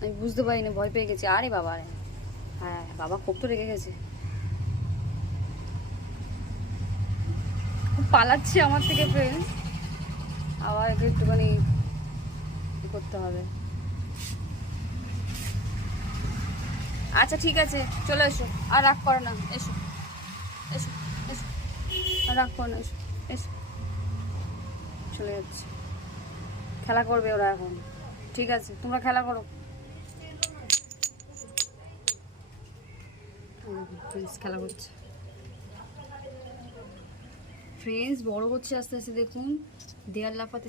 আমি বুঝতে পারিনি, ভয় পেয়ে গেছি। আরে বাবা, হ্যাঁ বাবা খুব তো রেগে গেছে, খুব পালাচ্ছে আমার থেকে ফ্রেন্ডস। আবার একে একটুখানি করতে হবে। আচ্ছা ঠিক আছে, চলে এসো, আর রাগ করো না, এসো এসো এসো, আর রাগ করো না, এসো এসো। চলে যাচ্ছে, খেলা করবে ওরা এখন। ঠিক আছে, তোমরা খেলা করো। ফ্রেন্ডস খেলা করছে, ফ্রেন্ডস বড় হচ্ছে আস্তে আস্তে, দেখুন দেয়াল লাফাতে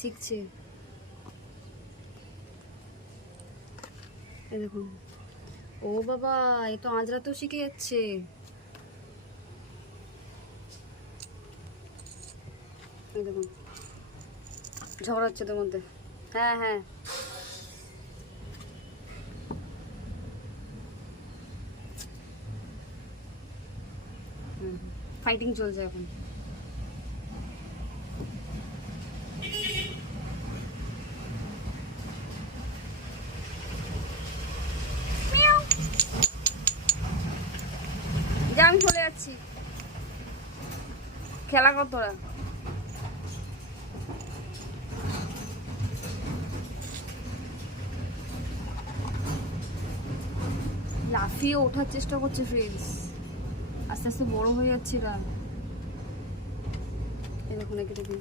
শিখছে। এই দেখুন, ও বাবা, এ তো আজরাতেও শিখে যাচ্ছে। এই দেখুন, ঝগড়া হচ্ছে তোর মধ্যে। হ্যাঁ হ্যাঁ, ফাইটিং চলছে এখন। যা, আমি চলে যাচ্ছি, খেলা কর তোরা। লাফিয়ে ওঠার চেষ্টা করছে ফ্রেন্ডস, আস্তে আস্তে বড় হয়ে যাচ্ছে এরা। এই দেখুন, একে দেখুন।